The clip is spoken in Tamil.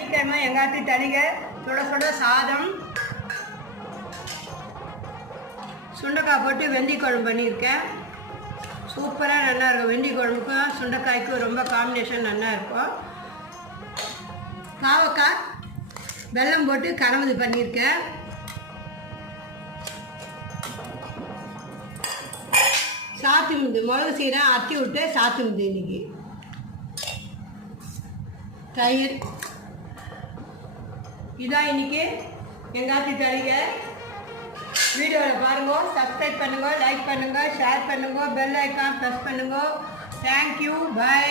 சீக்கிரமா எங்காத்தி தளிகை சுட சுட சாதம், சுண்டைக்காய் போட்டு வெந்தய குழம்பு பண்ணியிருக்கேன். சூப்பராக நல்லா இருக்கும். வெந்தய குழம்புக்கும் சுண்டைக்காய்க்கும் ரொம்ப காம்பினேஷன் நல்லா இருக்கும். பாவக்காய் வெல்லம் போட்டு கலந்து பண்ணியிருக்கேன். சாத்துமுது மிளகு சீரகம் அத்தி விட்டு சாத்துமுது இன்னைக்கு. தயிர். இதான் இன்னைக்கு எங்காத்தி தளிகை. வீடியோவில் பாருங்க, சப்ஸ்கிரைப் பண்ணுங்க, லைக் பண்ணுங்க, ஷேர் பண்ணுங்க, பெல் ஐக்கான் ப்ரெஸ் பண்ணுங்க. Thank you, by.